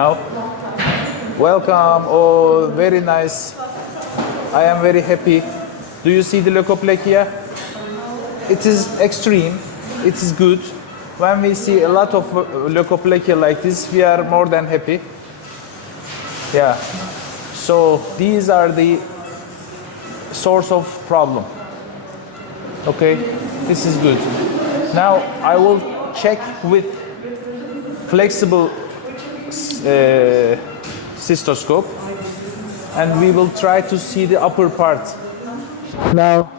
now. Welcome. Oh, very nice. I am very happy. Do you see the leukoplakia? It is extreme. It is good. When we see a lot of leukoplakia like this, we are more than happy. Yeah. So these are the source of problem. Okay, this is good. Now I will check with flexible cystoscope, and we will try to see the upper part. Now,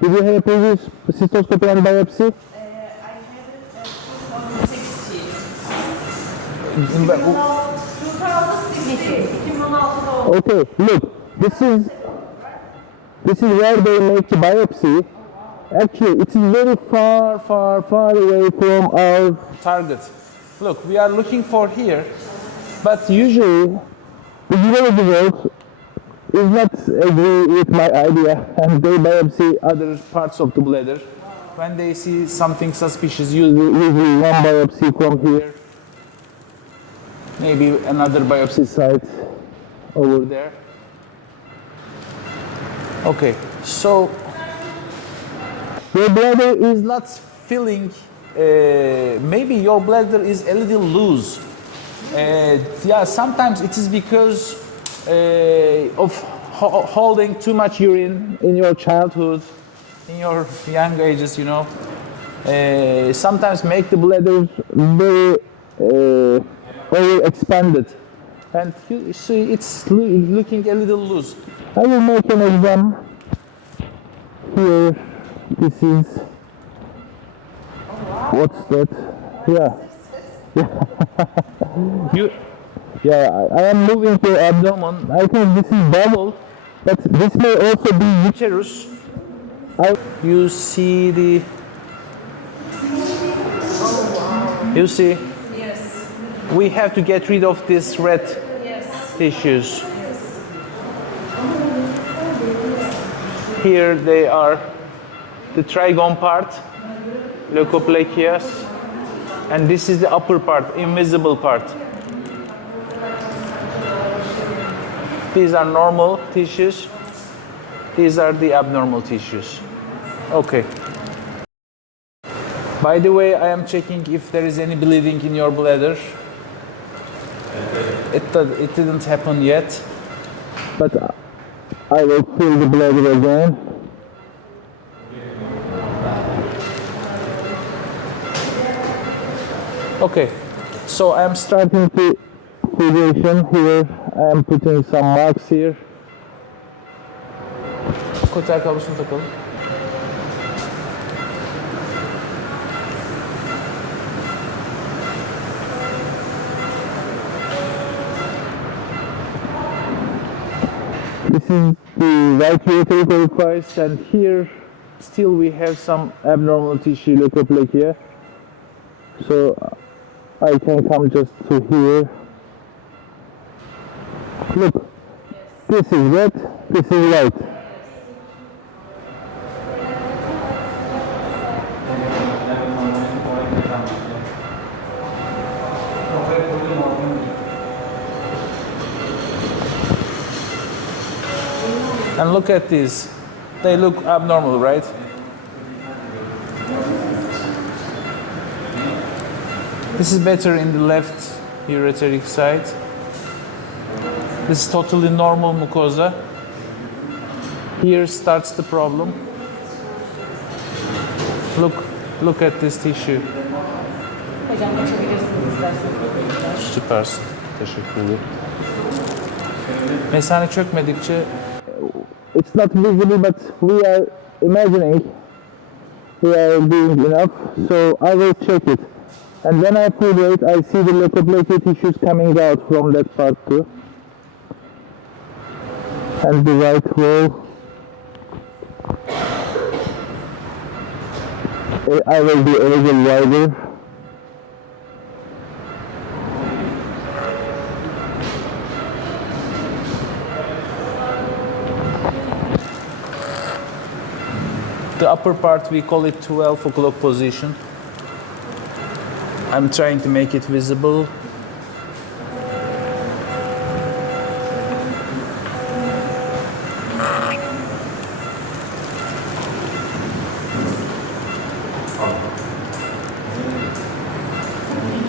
did you have a previous cystoscopy and biopsy? I had it in 2016. 2016. Okay, look, this is where they make the biopsy. Actually, it is very far away from our target. Look, we are looking for here, but usually the urology world is not agree with my idea, and they biopsy other parts of the bladder. When they see something suspicious, usually one biopsy from here, maybe another biopsy site over there. Okay, so your bladder is not filling, maybe your bladder is a little loose. Yeah, sometimes it is because of holding too much urine in your childhood, in your young ages, you know. Sometimes make the bladder very overexpanded, and you see it's looking a little loose. I will make an exam here. This is, what's that? Yeah. I am moving to abdomen. I think this is bowel, but this may also be uterus. You see the, you see? Yes. We have to get rid of this red tissues. Here they are, the trigone part, leukoplakias, and this is the upper part, invisible part. These are normal tissues. These are the abnormal tissues. Okay. By the way, I am checking if there is any bleeding in your bladder. It didn't happen yet, but I will fill the bladder again. Okay, so I am starting to fulguration here. I am putting some marks here. Kotel kablosunu takalım. This is the right ureteric orifice, and here still we have some abnormal tissue, leukoplakia. So I can come just to here. Look, this is red, this is white. And look at these. They look abnormal, right? This is better in the left ureteric side. This is totally normal mucosa. Here starts the problem. Look at this tissue. Hocam geçebilirsiniz isterseniz. Süpersin. Teşekkür ederim. Mesane çökmedikçe, it's not visible, but we are imagining we are doing enough, so I will check it. And when I fulgurate, I see the leukoplakia tissues coming out from that part too. And the right wall. I will be a little wider. The upper part, we call it 12 o'clock position. I'm trying to make it visible.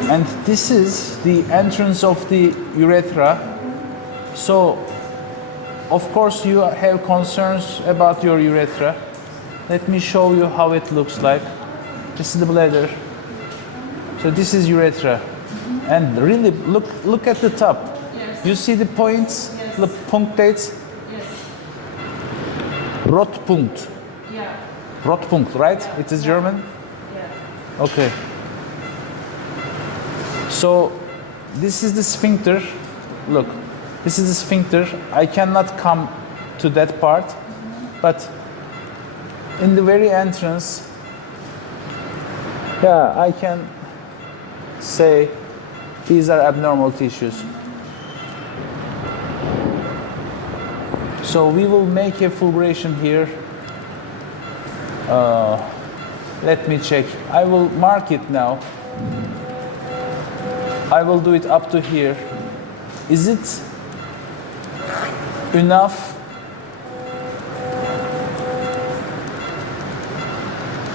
And this is the entrance of the urethra. So, of course, you have concerns about your urethra. Let me show you how it looks like. This is the bladder. So this is urethra. And really, look at the top. Yes. You see the points, Yes. the Punktates? Yes. Rotpunkt. Yeah. Rotpunkt, right? It is German? Yeah. Okay. So this is the sphincter. Look, this is the sphincter. I cannot come to that part, but in the very entrance, yeah, I can say these are abnormal tissues. So we will make a fulguration here. Let me check. I will mark it now. I will do it up to here. Is it enough?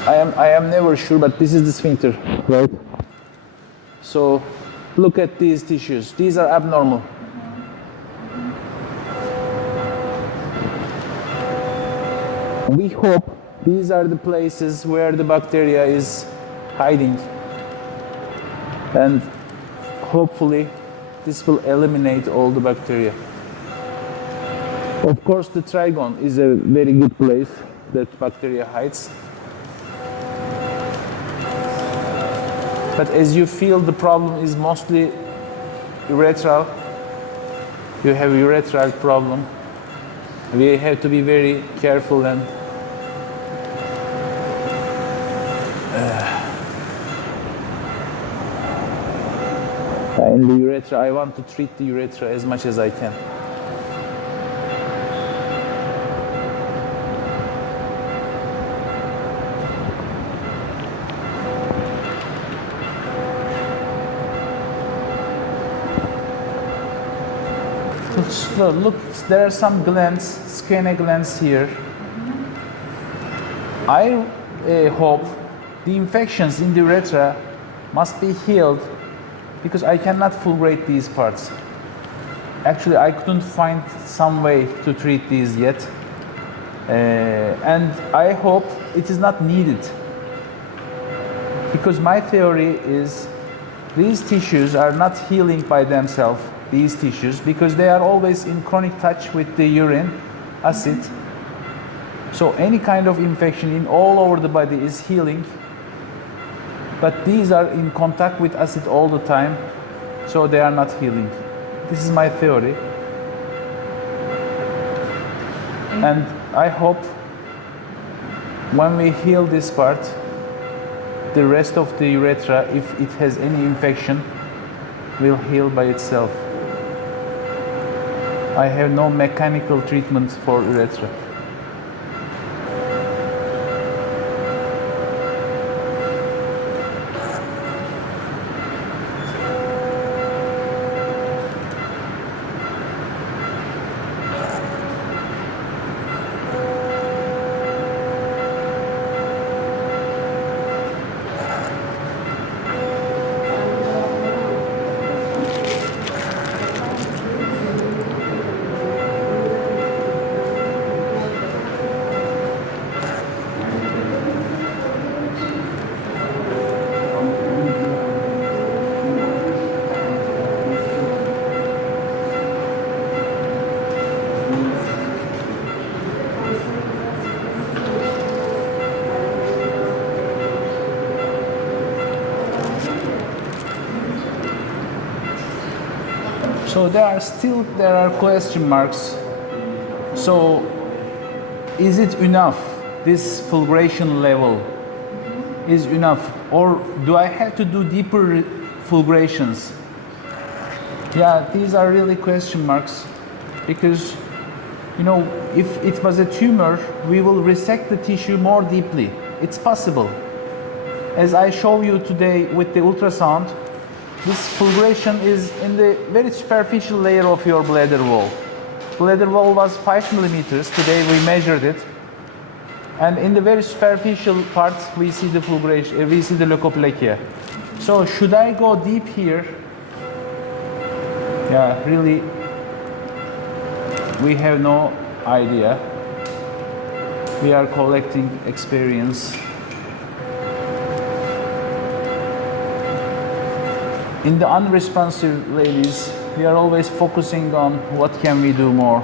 I am never sure, but this is the sphincter, right? So look at these tissues. These are abnormal. We hope these are the places where the bacteria is hiding. And hopefully this will eliminate all the bacteria. Of course, the trigone is a very good place that bacteria hides. But as you feel, the problem is mostly urethral. You have urethral problem. We have to be very careful and in the urethra, I want to treat the urethra as much as I can. Look, there are some glands, scanner glands here. I hope the infections in the urethra must be healed because I cannot fulgurate these parts. Actually, I couldn't find some way to treat these yet. And I hope it is not needed. Because my theory is these tissues are not healing by themselves, these tissues, because they are always in chronic touch with the urine acid. So any kind of infection in all over the body is healing. But these are in contact with acid all the time, so they are not healing. This is my theory. And I hope when we heal this part, the rest of the urethra, if it has any infection, will heal by itself. I have no mechanical treatment for urethra. So there are question marks. So is it enough? This fulguration level is enough, or do I have to do deeper fulgurations? Yeah, these are really question marks, because if it was a tumor, we will resect the tissue more deeply. It's possible. As I show you today with the ultrasound, this fulguration is in the very superficial layer of your bladder wall. Bladder wall was 5 millimeters. Today we measured it. And in the very superficial part, we see the fulguration, we see the leukoplakia. So should I go deep here? Yeah, really, we have no idea. We are collecting experience. In the unresponsive ladies, we are always focusing on what can we do more.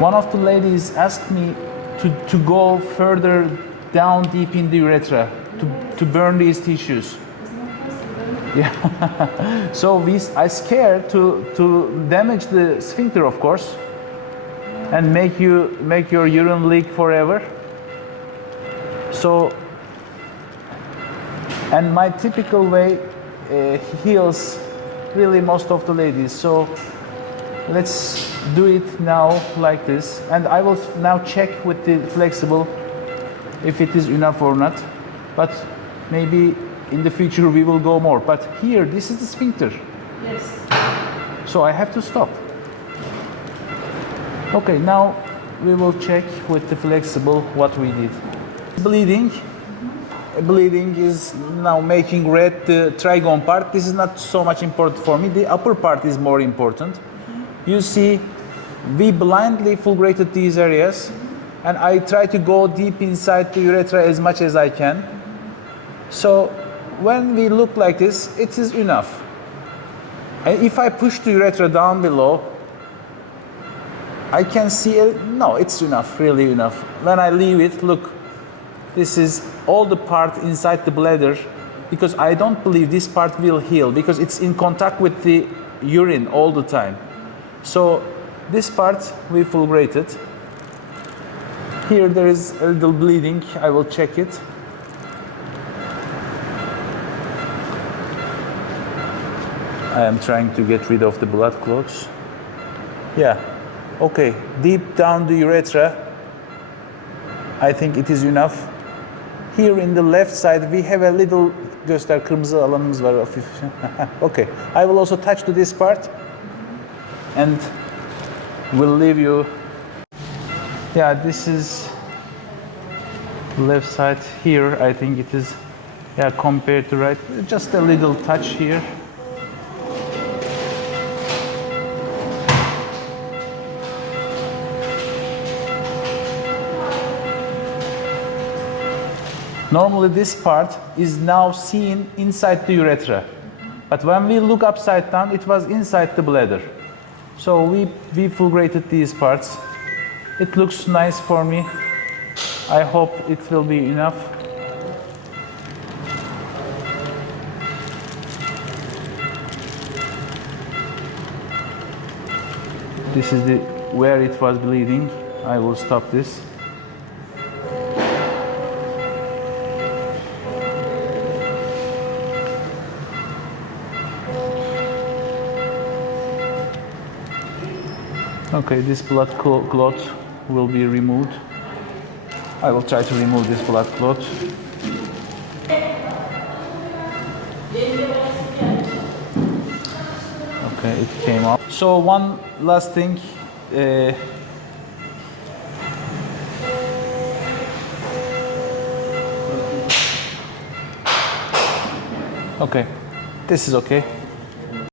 One of the ladies asked me to go further down deep in the urethra to burn these tissues. Yeah. So I scared to damage the sphincter, of course, and make your urine leak forever. So, and my typical way heals really most of the ladies. So let's do it now like this, and I will now check with the flexible if it is enough or not. But maybe in the future we will go more. But here, this is the sphincter. Yes. So I have to stop. Okay, now we will check with the flexible what we did. Bleeding. Bleeding is now making red the trigone part. This is not so much important for me. The upper part is more important. You see, we blindly fulgurated these areas, and I try to go deep inside the urethra as much as I can. So when we look like this, it is enough. And if I push the urethra down below, I can see it. No, it's enough, really enough. When I leave it, look, this is all the part inside the bladder, because I don't believe this part will heal because it's in contact with the urine all the time. So this part we fulgurated. Here there is a little bleeding. I will check it. I am trying to get rid of the blood clots. Yeah, okay, deep down the urethra, I think it is enough. Here in the left side we have a little göster kırmızı alanımız var hafif. Okay, I will also touch to this part and will leave you. Yeah, this is left side. Here I think it is, yeah, compared to right, just a little touch here. Normally this part is now seen inside the urethra. But when we look upside down, it was inside the bladder. So we fulgurated these parts. It looks nice for me. I hope it will be enough. This is where it was bleeding. I will stop this. Okay, this blood clot will be removed. I will try to remove this blood clot. Okay, it came up. So one last thing. Okay, this is okay.